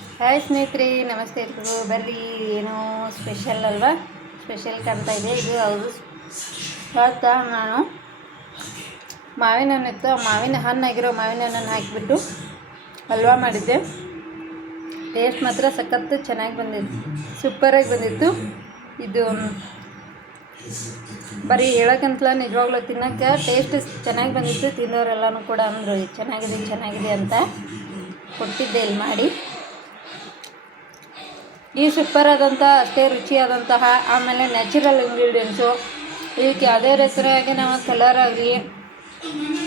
Hi ಸ್ನೇಹಿತರೆ, ನಮಸ್ತೆ ಎಲ್ರಿಗೂ. ಬರ್ರಿ, ಏನೋ ಸ್ಪೆಷಲ್ ಅಲ್ವಾ, ಸ್ಪೆಷಲ್ ಕಾಣ್ತಾ ಇದೆ ಇದು. ಹೌದು, ಇವತ್ತು ನಾನು ಮಾವಿನ ಹಣ್ಣಿತ್ತು, ಮಾವಿನ ಹಣ್ಣಾಗಿರೋ ಮಾವಿನ ಹಣ್ಣನ್ನು ಹಾಕಿಬಿಟ್ಟು ಹಲ್ವಾ ಮಾಡಿದ್ದೆ. ಟೇಸ್ಟ್ ಮಾತ್ರ ಸಖತ್ತು ಚೆನ್ನಾಗಿ ಬಂದಿತ್ತು, ಸೂಪರಾಗಿ ಬಂದಿತ್ತು. ಇದು ಬರೀ ಹೇಳೋಕ್ಕಂತಲ ನಿಜವಾಗ್ಲೂ ತಿನ್ನೋಕ್ಕೆ ಟೇಸ್ಟ್ ಚೆನ್ನಾಗಿ ಬಂದಿತ್ತು. ತಿಂದವರೆಲ್ಲನೂ ಕೂಡ ಅಂದರು ಚೆನ್ನಾಗಿದೆ ಅಂತ. ಕೊಟ್ಟಿದ್ದೆ ಇಲ್ಲಿ ಮಾಡಿ. ಈ ಸೂಪರ್ ಆದಂಥ, ಅಷ್ಟೇ ರುಚಿಯಾದಂತಹ, ಆಮೇಲೆ ನ್ಯಾಚುರಲ್ ಇಂಗ್ರೀಡಿಯೆಂಟ್ಸು. ಇದಕ್ಕೆ ಯಾವುದೇ ಹೆಸರಾಗಿ ನಾವು ಕಲರ್ ಆಗಲಿ,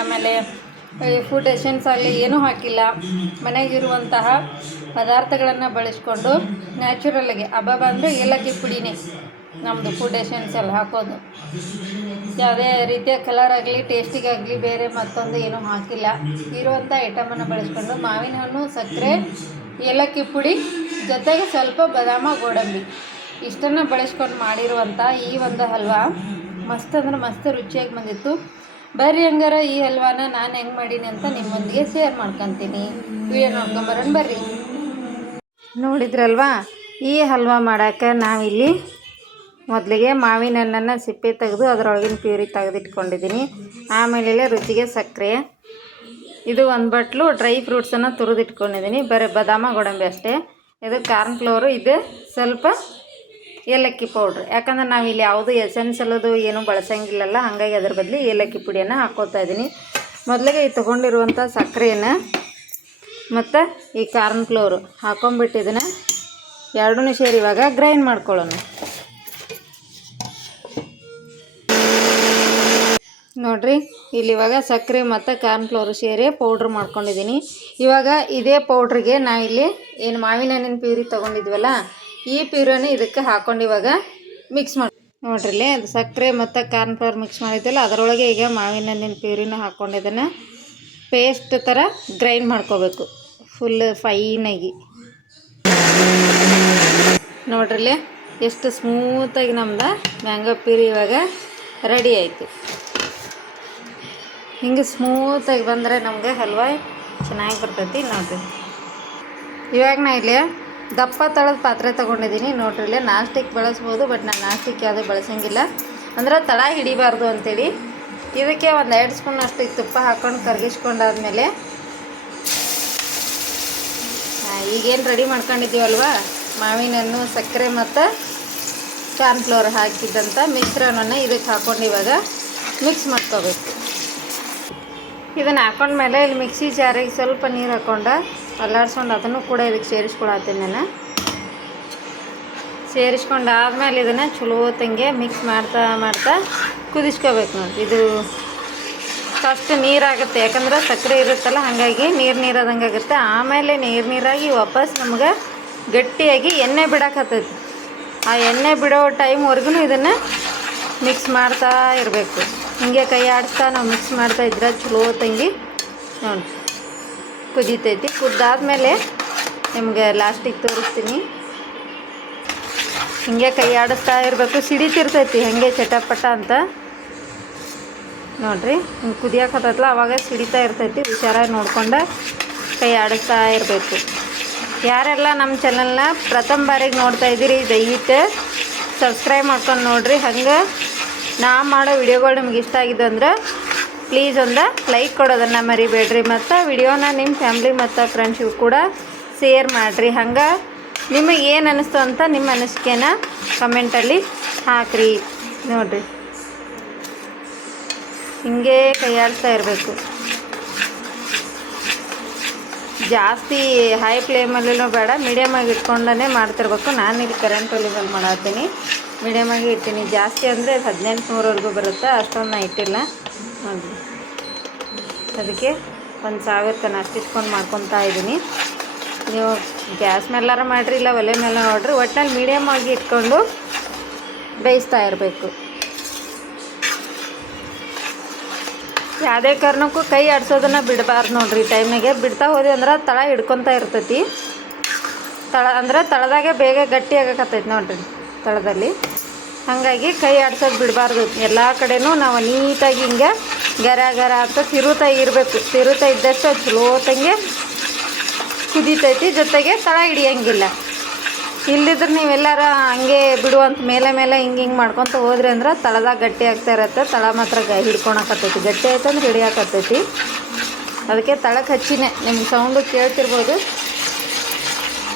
ಆಮೇಲೆ ಫುಡ್ ಎಸೆನ್ಸ್ ಆಗಲಿ ಏನೂ ಹಾಕಿಲ್ಲ. ಮನೆಗಿರುವಂತಹ ಪದಾರ್ಥಗಳನ್ನು ಬಳಸ್ಕೊಂಡು ನ್ಯಾಚುರಲ್ಲಾಗಿ ಹಬ್ಬ ಅಂದರೆ ಏಲಕ್ಕಿ ಪುಡಿನೇ ನಮ್ಮದು ಫುಡ್ ಎಸೆನ್ಸ್ ಎಲ್ಲ ಹಾಕೋದು. ಯಾವುದೇ ರೀತಿಯ ಕಲರ್ ಆಗಲಿ, ಟೇಸ್ಟಿಗಾಗಲಿ ಬೇರೆ ಮತ್ತೊಂದು ಏನೂ ಹಾಕಿಲ್ಲ. ಇರುವಂಥ ಐಟಮನ್ನು ಬಳಸ್ಕೊಂಡು ಮಾವಿನ ಹಣ್ಣು, ಸಕ್ಕರೆ, ಏಲಕ್ಕಿ ಪುಡಿ ಜೊತೆಗೆ ಸ್ವಲ್ಪ ಬಾದಾಮ, ಗೋಡಂಬಿ ಇಷ್ಟನ್ನು ಬಳಸ್ಕೊಂಡು ಮಾಡಿರುವಂಥ ಈ ಒಂದು ಹಲ್ವಾ ಮಸ್ತ್ ಅಂದ್ರೆ ಮಸ್ತ್ ರುಚಿಯಾಗಿ ಬಂದಿತ್ತು. ಬರ್ರಿ ಹಂಗಾರ ಈ ಹಲ್ವಾನ ನಾನು ಹೆಂಗೆ ಮಾಡೀನಿ ಅಂತ ನಿಮ್ಮೊಂದಿಗೆ ಶೇರ್ ಮಾಡ್ಕೊತೀನಿ. ವಿಡಿಯೋ ನೋಡ್ಕೊಂಬರೋಣ ಬರ್ರಿ. ನೋಡಿದ್ರಲ್ವಾ, ಈ ಹಲ್ವಾ ಮಾಡೋಕ್ಕೆ ನಾವಿಲ್ಲಿ ಮೊದಲಿಗೆ ಮಾವಿನ ಹಣ್ಣನ್ನು ಸಿಪ್ಪೆ ತೆಗೆದು ಅದರೊಳಗಿನ ಪ್ಯೂರಿ ತೆಗೆದಿಟ್ಕೊಂಡಿದ್ದೀನಿ. ಆಮೇಲೆ ರುಚಿಗೆ ಸಕ್ಕರೆ, ಇದು ಒಂದು ಬಟ್ಲು ಡ್ರೈ ಫ್ರೂಟ್ಸನ್ನು ತುರಿದಿಟ್ಕೊಂಡಿದ್ದೀನಿ. ಬರೀ ಬಾದಾಮ, ಗೋಡಂಬಿ ಅಷ್ಟೇ. ಇದು ಕಾರ್ನ್ ಫ್ಲೋರು, ಇದು ಸ್ವಲ್ಪ ಏಲಕ್ಕಿ ಪೌಡ್ರ್. ಯಾಕಂದ್ರೆ ನಾವಿಲ್ಲಿ ಯಾವುದು ಎಸೆನ್ಸ್ ಅಲ್ಲದು ಏನೂ ಬಳಸಂಗಿಲ್ಲಲ್ಲ, ಹಾಗಾಗಿ ಅದ್ರ ಬದಲು ಏಲಕ್ಕಿ ಪುಡಿಯನ್ನು ಹಾಕ್ಕೋತಾ ಇದ್ದೀನಿ. ಮೊದಲಿಗೆ ಈ ತೊಗೊಂಡಿರುವಂಥ ಸಕ್ಕರೆಯನ್ನು ಮತ್ತು ಈ ಕಾರ್ನ್ ಫ್ಲೋರು ಹಾಕೊಂಡ್ಬಿಟ್ಟು ಇದನ್ನು ಎರಡೂ ಸೇರಿ ಇವಾಗ ಗ್ರೈಂಡ್ ಮಾಡ್ಕೊಳ್ಳೋಣ. ನೋಡಿರಿ, ಇಲ್ಲಿ ಇವಾಗ ಸಕ್ಕರೆ ಮತ್ತು ಕಾರ್ನ್ ಫ್ಲೋರ್ ಸೇರಿ ಪೌಡ್ರ್ ಮಾಡ್ಕೊಂಡಿದ್ದೀನಿ. ಇವಾಗ ಇದೇ ಪೌಡ್ರಿಗೆ ನಾವಿಲ್ಲಿ ಏನು ಮಾವಿನ ಹಣ್ಣಿನ ಪ್ಯೂರಿ ತೊಗೊಂಡಿದ್ವಲ್ಲ, ಈ ಪ್ಯೂರನ್ನು ಇದಕ್ಕೆ ಹಾಕ್ಕೊಂಡು ಇವಾಗ ಮಿಕ್ಸ್ ಮಾಡಿ. ನೋಡ್ರಿ, ಅದು ಸಕ್ಕರೆ ಮತ್ತು ಕಾರ್ನ್ ಫ್ಲೋರ್ ಮಿಕ್ಸ್ ಮಾಡಿದ್ದಲ್ಲ, ಅದರೊಳಗೆ ಈಗ ಮಾವಿನ ಹಣ್ಣಿನ ಪ್ಯೂರಿನ ಹಾಕ್ಕೊಂಡಿದ್ದನ್ನು ಪೇಸ್ಟ್ ಥರ ಗ್ರೈಂಡ್ ಮಾಡ್ಕೋಬೇಕು ಫುಲ್ ಫೈನಾಗಿ. ನೋಡ್ರಿ, ಎಷ್ಟು ಸ್ಮೂತಾಗಿ ನಮ್ದು ಮ್ಯಾಂಗೋ ಪ್ಯೂರಿ ಇವಾಗ ರೆಡಿ ಆಯಿತು. ಹಿಂಗೆ ಸ್ಮೂತಾಗಿ ಬಂದರೆ ನಮಗೆ ಹಲ್ವಾ ಚೆನ್ನಾಗಿ ಬರ್ತೈತಿ. ನೋಡಿರಿ, ಇವಾಗ ನಾ ಇಲ್ಲಿ ದಪ್ಪ ತಳದ ಪಾತ್ರೆ ತೊಗೊಂಡಿದ್ದೀನಿ. ನೋಡ್ರಿ, ಇಲ್ಲಿ ನಾಸ್ಟಿಕ್ ಬಳಸ್ಬೋದು, ಬಟ್ ನಾನು ನಾಸ್ಟಿಕ್ ಯಾವುದೇ ಬಳಸಂಗಿಲ್ಲ, ಅಂದ್ರೆ ತಳ ಹಿಡಿಬಾರ್ದು ಅಂಥೇಳಿ. ಇದಕ್ಕೆ ಒಂದು 2 ಸ್ಪೂನ್ ಅಷ್ಟು ತುಪ್ಪ ಹಾಕ್ಕೊಂಡು ಕರಗಿಸ್ಕೊಂಡಾದ್ಮೇಲೆ ಈಗೇನು ರೆಡಿ ಮಾಡ್ಕೊಂಡಿದ್ದೀವಲ್ವ, ಮಾವಿನ ಹಣ್ಣು, ಸಕ್ಕರೆ ಮತ್ತು ಕಾರ್ನ್ ಫ್ಲೋರ್ ಹಾಕಿದ್ದಂಥ ಮಿಶ್ರಣವನ್ನು ಇದಕ್ಕೆ ಹಾಕ್ಕೊಂಡು ಇವಾಗ ಮಿಕ್ಸ್ ಮಾಡ್ಕೋಬೇಕು. ಇದನ್ನು ಹಾಕೊಂಡ್ಮೇಲೆ ಇಲ್ಲಿ ಮಿಕ್ಸಿ ಜಾರಿಗೆ ಸ್ವಲ್ಪ ನೀರು ಹಾಕ್ಕೊಂಡು ಅಲ್ಲಾಡ್ಸ್ಕೊಂಡು ಅದನ್ನು ಕೂಡ ಇದಕ್ಕೆ ಸೇರಿಸ್ಕೊಳತ್ತೀನಿ ನಾನು. ಸೇರಿಸ್ಕೊಂಡಾದ್ಮೇಲೆ ಇದನ್ನು ಚಲೋ ತಂಗೆ ಮಿಕ್ಸ್ ಮಾಡ್ತಾ ಕುದಿಸ್ಕೋಬೇಕು. ನೋಡಿ, ಇದು ಫಸ್ಟ್ ನೀರಾಗುತ್ತೆ, ಯಾಕಂದ್ರೆ ಸಕ್ಕರೆ ಇರುತ್ತಲ್ಲ, ಹಾಗಾಗಿ ನೀರಾದಂಗೆ ಆಗುತ್ತೆ. ಆಮೇಲೆ ನೀರಾಗಿ ವಾಪಸ್ ನಮ್ಗೆ ಗಟ್ಟಿಯಾಗಿ ಎಣ್ಣೆ ಬಿಡೋಕತ್ತೈತಿ. ಆ ಎಣ್ಣೆ ಬಿಡೋ ಟೈಮ್ವರೆಗೂ ಇದನ್ನು ಮಿಕ್ಸ್ ಮಾಡ್ತಾ ಇರಬೇಕು. ಹಿಂಗೆ ಕೈ ಆಡಿಸ್ತಾ ನಾವು ಮಿಕ್ಸ್ ಮಾಡ್ತಾ ಇದ್ರೆ ಚಲೋ ತಂಗಿ ನೋಡಿ ಕುದೀತೈತಿ. ಕುದ್ದಾದ್ಮೇಲೆ ನಿಮಗೆ ಲಾಸ್ಟಿಗೆ ತೋರಿಸ್ತೀನಿ. ಹಿಂಗೆ ಕೈ ಆಡಿಸ್ತಾ ಇರಬೇಕು, ಸಿಡಿತಿರ್ತೈತಿ ಹಾಗೆ ಚಟಪಟ ಅಂತ. ನೋಡಿರಿ, ಹಿಂಗೆ ಕುದಿಯಾಕತ್ತಲ್ಲ, ಆವಾಗ ಸಿಡಿತಾ ಇರ್ತೈತಿ. ಹುಷಾರಾಗಿ ನೋಡ್ಕೊಂಡು ಕೈ ಆಡಿಸ್ತಾ ಇರಬೇಕು. ಯಾರೆಲ್ಲ ನಮ್ಮ ಚಾನಲ್ನ ಪ್ರಥಮ ಬಾರಿಗೆ ನೋಡ್ತಾ ಇದ್ದೀರಿ, ದಯವಿಟ್ಟು ಸಬ್ಸ್ಕ್ರೈಬ್ ಮಾಡ್ಕೊಂಡು ನೋಡಿರಿ. ಹಂಗೆ ನಾ ಮಾಡೋ ವಿಡಿಯೋಗಳು ನಿಮ್ಗೆ ಇಷ್ಟ ಆಗಿದ್ದು ಅಂದ್ರೆ ಪ್ಲೀಸ್ ಒಂದು ಲೈಕ್ ಕೊಡೋದನ್ನು ಮರಿಬೇಡ್ರಿ. ಮತ್ತು ವಿಡಿಯೋನ ನಿಮ್ಮ ಫ್ಯಾಮ್ಲಿ ಮತ್ತು ಫ್ರೆಂಡ್ಸಿಗೂ ಕೂಡ ಶೇರ್ ಮಾಡಿರಿ. ಹಂಗೆ ನಿಮಗೆ ಏನು ಅನ್ನಿಸ್ತು ಅಂತ ನಿಮ್ಮ ಅನಿಸಿಕೆನ ಕಮೆಂಟಲ್ಲಿ ಹಾಕಿರಿ. ನೋಡಿರಿ, ಹಿಂಗೆ ಕೈಯಾಡ್ತಾ ಇರಬೇಕು. ಜಾಸ್ತಿ ಹೈ ಫ್ಲೇಮಲ್ಲೂ ಬೇಡ, ಮೀಡಿಯಮಾಗಿ ಇಟ್ಕೊಂಡೇ ಮಾಡ್ತಿರ್ಬೇಕು. ನಾನು ಇಲ್ಲಿ ಕರೆಂಟ್ ಒಲೆಯಲ್ಲಿ ಮಾಡತ್ತೀನಿ, ಮೀಡಿಯಮಾಗಿ ಇಟ್ಟಿನಿ. ಜಾಸ್ತಿ ಅಂದರೆ 1800ವರೆಗೂ ಬರುತ್ತೆ, ಅಷ್ಟೊಂದು ನಾ ಇಟ್ಟಿಲ್ಲ. ನೋಡಿ, ಅದಕ್ಕೆ 1000 ತನಕ ಅಷ್ಟು ಇಟ್ಕೊಂಡು ಮಾಡ್ಕೊತಾ ಇದ್ದೀನಿ. ನೀವು ಗ್ಯಾಸ್ ಮೇಲಾರ ಮಾಡಿರಿ, ಇಲ್ಲ ಒಲೆ ಮೇಲೆ ನೋಡಿರಿ, ಒಟ್ಟಿನಲ್ಲಿ ಮೀಡಿಯಮಾಗಿ ಇಟ್ಕೊಂಡು ಬೇಯಿಸ್ತಾ ಇರಬೇಕು. ಯಾವುದೇ ಕಾರಣಕ್ಕೂ ಕೈ ಆಡಿಸೋದನ್ನು ಬಿಡಬಾರ್ದು. ನೋಡಿರಿ, ಟೈಮಿಗೆ ಬಿಡ್ತಾ ಹೋದೆ ಅಂದ್ರೆ ತಳ ಹಿಡ್ಕೊತಾ ಇರ್ತೈತಿ. ತಳದಾಗೆ ಬೇಗ ಗಟ್ಟಿ ಆಗಕತ್ತೈತಿ ನೋಡಿರಿ ತಳದಲ್ಲಿ. ಹಾಗಾಗಿ ಕೈ ಆಡ್ಸೋದು ಬಿಡಬಾರ್ದು. ಎಲ್ಲ ಕಡೆನೂ ನಾವು ನೀಟಾಗಿ ಹಿಂಗೆ ಗರ ಅಂತ ತಿರುತ್ತಾ ಇರಬೇಕು. ತಿರುತ್ತಾ ಇದ್ದಷ್ಟು ಚಲೋ ತಂಗೆ ಕುದೀತೈತಿ, ಜೊತೆಗೆ ತಳ ಹಿಡಿಯಂಗಿಲ್ಲ. ಇಲ್ದಿದ್ರೆ ನೀವೆಲ್ಲರ ಹಂಗೆ ಬಿಡುವಂತ ಮೇಲೆ ಹಿಂಗೆ ಮಾಡ್ಕೊತ ಹೋದ್ರಿ ಅಂದ್ರೆ ತಳದಾಗ ಗಟ್ಟಿ ಆಗ್ತಾ ಇರತ್ತೆ. ತಳ ಮಾತ್ರ ಹಿಡ್ಕೊಳಕತ್ತೈತಿ, ಗಟ್ಟಿ ಆಯ್ತಂದ್ರೆ ಹಿಡಿಯಾಕತ್ತೈತಿ. ಅದಕ್ಕೆ ತಳಕ್ಕೆ ಹಚ್ಚಿನೇ ನಿಮ್ಗೆ ಸೌಂಡು ಕೇಳ್ತಿರ್ಬೋದು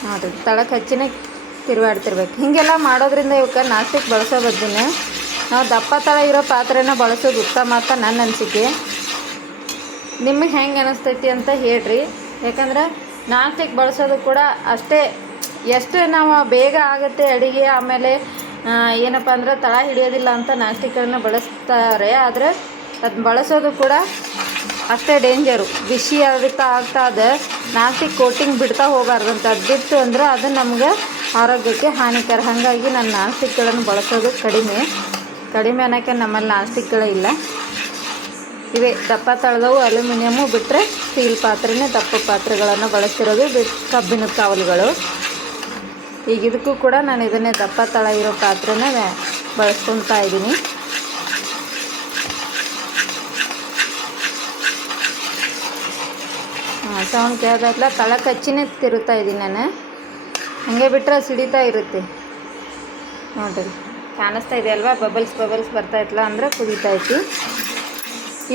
ನೋಡಿರಿ. ತಳಕ್ಕೆ ಹಚ್ಚಿನೇ ತಿರುವಾಡ್ತಿರ್ಬೇಕು. ಹೀಗೆಲ್ಲ ಮಾಡೋದ್ರಿಂದ ಇವಕ್ಕೆ ನಾಸ್ಟಿಕ್ ಬಳಸೋ ಬದ್ದಿನೇ ನಾವು ದಪ್ಪ ತಳ ಇರೋ ಪಾತ್ರೆನ ಬಳಸೋದು ಉತ್ತಮ ಅಂತ ನನ್ನ ಅನಿಸಿಕೆ. ನಿಮಗೆ ಹೆಂಗೆ ಅನ್ನಿಸ್ತೈತಿ ಅಂತ ಹೇಳ್ರಿ. ಯಾಕಂದ್ರೆ ನಾಸ್ಟಿಕ್ ಬಳಸೋದು ಕೂಡ ಅಷ್ಟೇ, ಎಷ್ಟು ನಾವು ಬೇಗ ಆಗುತ್ತೆ ಅಡುಗೆ, ಆಮೇಲೆ ಏನಪ್ಪ ಅಂದ್ರೆ ತಳ ಹಿಡಿಯೋದಿಲ್ಲ ಅಂತ ನಾಸ್ಟಿಕನ್ನು ಬಳಸ್ತಾರೆ. ಆದರೆ ಅದು ಬಳಸೋದು ಕೂಡ ಅಷ್ಟೇ ಡೇಂಜರು. ಬಿಸಿ ಆಗ್ತಾ ಅದು ನಾಸ್ಟಿಕ್ ಕೋಟಿಂಗ್ ಬಿಡ್ತಾ ಹೋಗಬಾರ್ದಂತ. ಅದು ಬಿಟ್ಟು ಅಂದ್ರೆ ಅದು ನಮ್ಗೆ ಆರೋಗ್ಯಕ್ಕೆ ಹಾನಿಕರ. ಹಾಗಾಗಿ ನಾನು ನಾಸ್ಟಿಕ್ಗಳನ್ನು ಬಳಸೋದು ಕಡಿಮೆ ಅನ್ನೋಕ್ಕೆ ನಮ್ಮಲ್ಲಿ ನಾಸ್ಟಿಕ್ಗಳೇ ಇಲ್ಲ. ಇವೇ ದಪ್ಪ ತಳದವು ಅಲ್ಯೂಮಿನಿಯಮ್ಮು, ಬಿಟ್ಟರೆ ಸ್ಟೀಲ್ ಪಾತ್ರೆನೇ ದಪ್ಪ ಪಾತ್ರೆಗಳನ್ನು ಬಳಸ್ತಿರೋದು, ಕಬ್ಬಿನ ಕಾವಲುಗಳು. ಈಗ ಇದಕ್ಕೂ ಕೂಡ ನಾನು ಇದನ್ನೇ ದಪ್ಪ ತಳ ಇರೋ ಪಾತ್ರೆನೇ ಬಳಸ್ಕೊತಾ ಇದ್ದೀನಿ. ಸೌಂಡ್ ಕೇಳ್ದಲ್ಲ, ತಳಕ್ಕೆ ಹಚ್ಚಿನೇ ತಿರುತ್ತಾ ಇದ್ದೀನಿ ನಾನು. ಹಾಗೆ ಬಿಟ್ಟರೆ ಸಿಡಿತಾ ಇರುತ್ತೆ ನೋಡಿರಿ. ಕಾಣಿಸ್ತಾ ಇದೆ ಅಲ್ವಾ, ಬಬಲ್ಸ್ ಬರ್ತಾಯಿತ್ತಲ್ಲ ಅಂದರೆ ಕುದೀತಾಯ್ತು.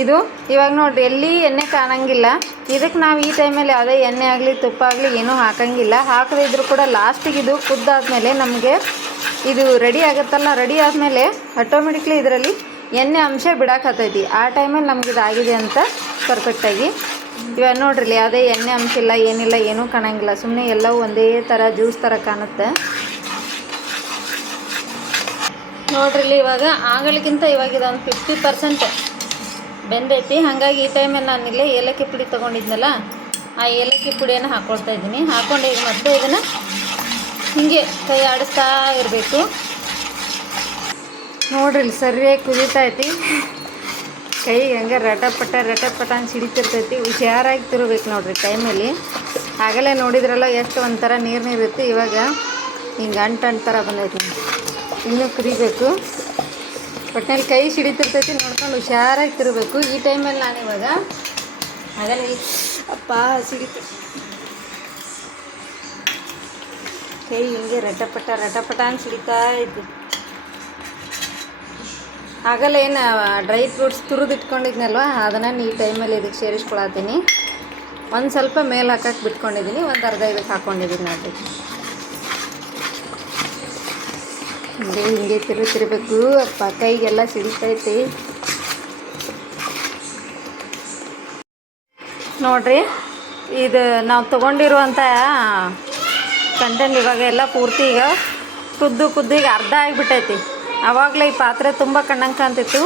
ಇದು ಇವಾಗ ನೋಡಿರಿ, ಎಲ್ಲಿ ಎಣ್ಣೆ ಕಾಣಂಗಿಲ್ಲ. ಇದಕ್ಕೆ ನಾವು ಈ ಟೈಮಲ್ಲಿ ಯಾವುದೇ ಎಣ್ಣೆ ಆಗಲಿ ತುಪ್ಪ ಆಗಲಿ ಏನೂ ಹಾಕೋಂಗಿಲ್ಲ. ಹಾಕದಿದ್ರೂ ಕೂಡ ಲಾಸ್ಟಿಗೆ ಇದು ಕುದ್ದಾದ್ಮೇಲೆ ನಮಗೆ ಇದು ರೆಡಿ ಆಗುತ್ತಲ್ಲ, ರೆಡಿ ಆದಮೇಲೆ ಆಟೋಮೆಟಿಕ್ಲಿ ಇದರಲ್ಲಿ ಎಣ್ಣೆ ಅಂಶ ಬಿಡಾಕತ್ತೈತಿ. ಆ ಟೈಮಲ್ಲಿ ನಮ್ಗೆ ಇದಾಗಿದೆ ಅಂತ ಪರ್ಫೆಕ್ಟಾಗಿ. ಇವಾಗ ನೋಡ್ರಿ, ಯಾವುದೇ ಎಣ್ಣೆ ಅಂಶ ಇಲ್ಲ, ಏನಿಲ್ಲ, ಏನೂ ಕಾಣಂಗಿಲ್ಲ. ಸುಮ್ಮನೆ ಎಲ್ಲವೂ ಒಂದೇ ಥರ ಜ್ಯೂಸ್ ಥರ ಕಾಣುತ್ತೆ ನೋಡ್ರಿ. ಇವಾಗ ಆಗಲಿಕ್ಕಿಂತ ಇವಾಗ ಇದೊಂದು 50% ಬೆಂದೈತಿ. ಹಾಗಾಗಿ ಈ ಟೈಮಲ್ಲಿ ನಾನು ಇಲ್ಲೇ ಏಲಕ್ಕಿ ಪುಡಿ ತೊಗೊಂಡಿದ್ನಲ್ಲ, ಆ ಏಲಕ್ಕಿ ಪುಡಿಯನ್ನು ಹಾಕ್ಕೊಳ್ತಾ ಇದ್ದೀನಿ. ಹಾಕ್ಕೊಂಡು ಈಗ ಮತ್ತೆ ಇದನ್ನು ಹೀಗೆ ಕೈ ಆಡಿಸ್ತಾ ಇರಬೇಕು ನೋಡ್ರಿ. ಇಲ್ಲಿ ಸರಿಯಾಗಿ ಕುದೀತೈತಿ. ಕೈ ಹಂಗೆ ರಟಪಟ ಅಂತ ಸಿಡಿತಿರ್ತೈತಿ. ಹುಷಾರಾಗಿ ತಿರ್ಬೇಕು ನೋಡ್ರಿ ಟೈಮಲ್ಲಿ. ಆಗಲೇ ನೋಡಿದ್ರಲ್ಲ ಎಷ್ಟು ಒಂಥರ ನೀರು ಇರುತ್ತೆ. ಇವಾಗ ಹಿಂಗೆ ಅಂಟು ಥರ ಬಂದೈತಿ. ಇನ್ನೂ ಕುದಿಬೇಕು. ಒಟ್ಟಿನಲ್ಲಿ ಕೈ ಸಿಡಿತಿರ್ತೈತಿ, ನೋಡ್ಕೊಂಡು ಹುಷಾರಾಗಿ ತಿರ್ಬೇಕು. ಈ ಟೈಮಲ್ಲಿ ನಾನಿವಾಗ ಆಗಲೇ ಅಪ್ಪ ಸಿಡಿತು, ಕೈ ಹಿಂಗೆ ರಟಪಟ ಅಂತ ಸಿಡಿತಾ ಐತಿ. ಆಗಲೇ ಏನು ಡ್ರೈ ಫ್ರೂಟ್ಸ್ ತುರಿದಿಟ್ಕೊಂಡಿದ್ನಲ್ವ, ಅದನ್ನು ಈ ಟೈಮಲ್ಲಿ ಇದಕ್ಕೆ ಸೇರಿಸ್ಕೊಳತ್ತೀನಿ. ಒಂದು ಸ್ವಲ್ಪ ಮೇಲೆ ಹಾಕಕ್ಕೆ ಬಿಟ್ಕೊಂಡಿದ್ದೀನಿ, ಒಂದು ಅರ್ಧ ಇದಕ್ಕೆ ಹಾಕ್ಕೊಂಡಿದ್ದೀನಿ ನೋಡಿ. ಹಿಂಗೆ ತಿರುಗಬೇಕು. ಅಪ್ಪ ಕೈಗೆಲ್ಲ ಸಿಡಿತೈತಿ ನೋಡ್ರಿ. ಇದು ನಾವು ತೊಗೊಂಡಿರುವಂಥ ಕಂಟೆಂಟ್ ಇವಾಗ ಎಲ್ಲ ಪೂರ್ತಿ ಈಗ ಕುದ್ದು ಈಗ ಅರ್ಧ ಆಗಿಬಿಟ್ಟೈತಿ. ಆವಾಗಲೇ ಈ ಪಾತ್ರೆ ತುಂಬ ಕಣ್ಣಂಗೆ ಕಾಣ್ತಿತ್ತು.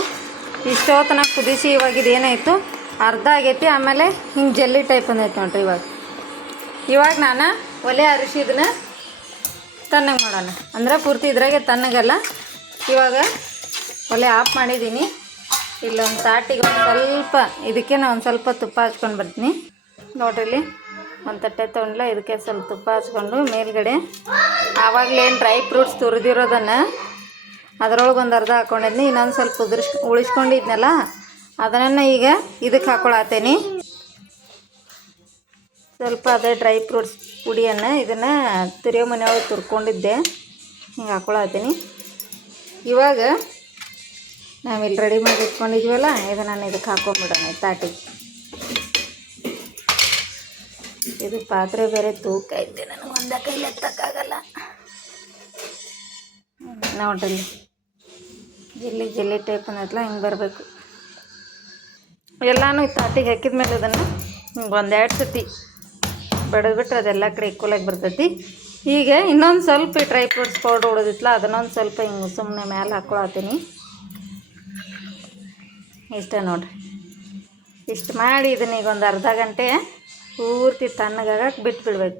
ಇಷ್ಟೊತ್ತನ ಕುದಿಸಿ ಇವಾಗ ಇದೇನಾಯಿತು, ಅರ್ಧ ಆಗೈತಿ. ಆಮೇಲೆ ಹಿಂಗೆ ಜೆಲ್ಲಿ ಟೈಪ್ ಬಂದೈತೆ ನೋಡ್ರಿ. ಇವಾಗ ನಾನು ಒಲೆ ಅರಿಸಿ ಇದನ್ನ ತಣ್ಣಗೆ ಮಾಡೋಣ. ಅಂದರೆ ಪೂರ್ತಿ ಇದ್ರಾಗೆ ತಣ್ಣಗಲ್ಲ. ಇವಾಗ ಒಲೆ ಆಫ್ ಮಾಡಿದ್ದೀನಿ. ಇಲ್ಲೊಂದು ತಾಟಿಗೆ ಒಂದು ಸ್ವಲ್ಪ ಇದಕ್ಕೆ ನಾನು ಒಂದು ಸ್ವಲ್ಪ ತುಪ್ಪ ಹಚ್ಕೊಂಡು ಬರ್ತೀನಿ ನೋಡ್ರಿ. ಇಲ್ಲಿ ಒಂದು ತಟ್ಟೆ ತೊಗೊಂಡ್ಲ, ಇದಕ್ಕೆ ಸ್ವಲ್ಪ ತುಪ್ಪ ಹಚ್ಕೊಂಡು ಮೇಲ್ಗಡೆ ಆವಾಗಲೇನು ಡ್ರೈ ಫ್ರೂಟ್ಸ್ ತುರಿದಿರೋದನ್ನು ಅದರೊಳಗೆ ಒಂದು ಅರ್ಧ ಹಾಕ್ಕೊಂಡಿದ್ನಿ. ಇನ್ನೊಂದು ಸ್ವಲ್ಪ ಉಳಿಸ್ಕೊಂಡಿದ್ನಲ್ಲ, ಅದನ್ನು ಈಗ ಇದಕ್ಕೆ ಹಾಕ್ಕೊಳತ್ತೇನೆ. ಸ್ವಲ್ಪ ಅದೇ ಡ್ರೈ ಫ್ರೂಟ್ಸ್ ಪುಡಿಯನ್ನು ಇದನ್ನು ತುರಿಯೋ ಮನೆಯೊಳಗೆ ತುರ್ಕೊಂಡಿದ್ದೆ, ಹಿಂಗೆ ಹಾಕ್ಕೊಳತ್ತೀನಿ. ಇವಾಗ ನಾವಿಲ್ಲಿ ರೆಡಿ ಮಾಡಿ ಇಟ್ಕೊಂಡಿದ್ವಲ್ಲ, ಇದನ್ನು ನಾನು ಇದಕ್ಕೆ ಹಾಕ್ಕೊಂಬಿಡೋಣ ತಾಟಿಗೆ. ಇದು ಪಾತ್ರೆ ಬೇರೆ ತೂಕ ಐತೆ, ನನಗೆ ಒಂದೇ ಕೈಲಿ ಎತ್ತಕ್ಕಾಗಲ್ಲ ನೋಡ್ರಿ. ಜೆಲ್ಲಿ ಟೈಪ್ ಅನ್ನತ್ಲ ಹಿಂಗೆ ಬರಬೇಕು. ಎಲ್ಲನೂ ಈ ತಾಟಿಗೆ ಹಾಕಿದ ಮೇಲೆ ಅದನ್ನು ಹಿಂಗೆ ಒಂದೆರಡು ಸತಿ ಬಡಿದ್ಬಿಟ್ರೆ ಅದೆಲ್ಲ ಕಡೆ ಈಕ್ವಲಾಗಿ ಬರ್ತೈತಿ. ಈಗ ಇನ್ನೊಂದು ಸ್ವಲ್ಪ ಡ್ರೈ ಫ್ರೂಟ್ಸ್ ಪೌಡ್ರ್ ಉಳಿದಿತ್ತಲ್ಲ, ಅದನ್ನೊಂದು ಸ್ವಲ್ಪ ಹಿಂಗೆ ಸುಮ್ಮನೆ ಮೇಲೆ ಹಾಕ್ಕೊಳತ್ತೀನಿ. ಇಷ್ಟ ನೋಡ್ರಿ. ಇಷ್ಟು ಮಾಡಿ ಇದನ್ನ ಈಗ ಒಂದು ಅರ್ಧ ಗಂಟೆ ಪೂರ್ತಿ ತಣ್ಣಗಾಗಕ್ಕೆ ಬಿಟ್ಬಿಡ್ಬೇಕು.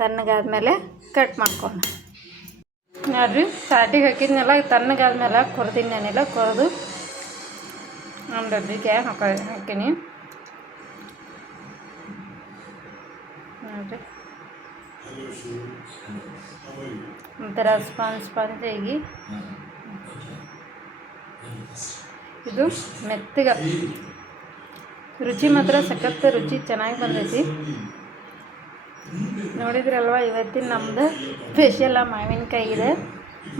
ತಣ್ಣಗಾದ್ಮೇಲೆ ಕಟ್ ಮಾಡ್ಕೊಂಡು ನೋಡ್ರಿ. ತಾಟಿಗೆ ಹಾಕಿದ್ನೆಲ್ಲ ತಣ್ಣಗಾದ್ಮೇಲೆ ಕೊರ್ತೀನಿ. ನಾನೆಲ್ಲ ಕೊರೆದು ಒಂದು ಡಬ್ಬಿಗೆ ಹಾಕೀನಿ ನೋಡ್ರಿ. ಒಂಥರ ಸ್ಪಾಂಜಾಗಿ ಇದು ಮೆತ್ತಗೆ ರುಚಿ ಮಾತ್ರ ಸಖತ್ ರುಚಿ ಚೆನ್ನಾಗಿ ಬಂದೈತಿ. ನೋಡಿದ್ರಲ್ವ ಇವತ್ತಿನ ನಮ್ಮದು ಸ್ಪೆಷಲ್ ಮಾವಿನಕಾಯಿ ಇದೆ,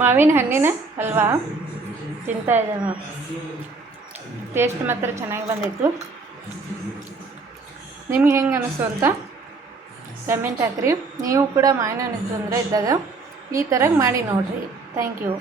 ಮಾವಿನ ಹಣ್ಣಿನ ಹಲ್ವಾ ತಿಂತಾಯಿದ್ದೆ ನಾವು. ಟೇಸ್ಟ್ ಮಾತ್ರ ಚೆನ್ನಾಗಿ ಬಂದಿತ್ತು. ನಿಮ್ಗೆ ಹೆಂಗೆ ಅನ್ನಿಸ್ತು ಅಂತ ಕಮೆಂಟ್ ಹಾಕ್ರಿ. ನೀವು ಕೂಡ ಮಾವಿನ ಹಣ್ಣು ತೊಂದರೆ ಇದ್ದಾಗ ಈ ಥರ ಮಾಡಿ ನೋಡಿರಿ. Thank you.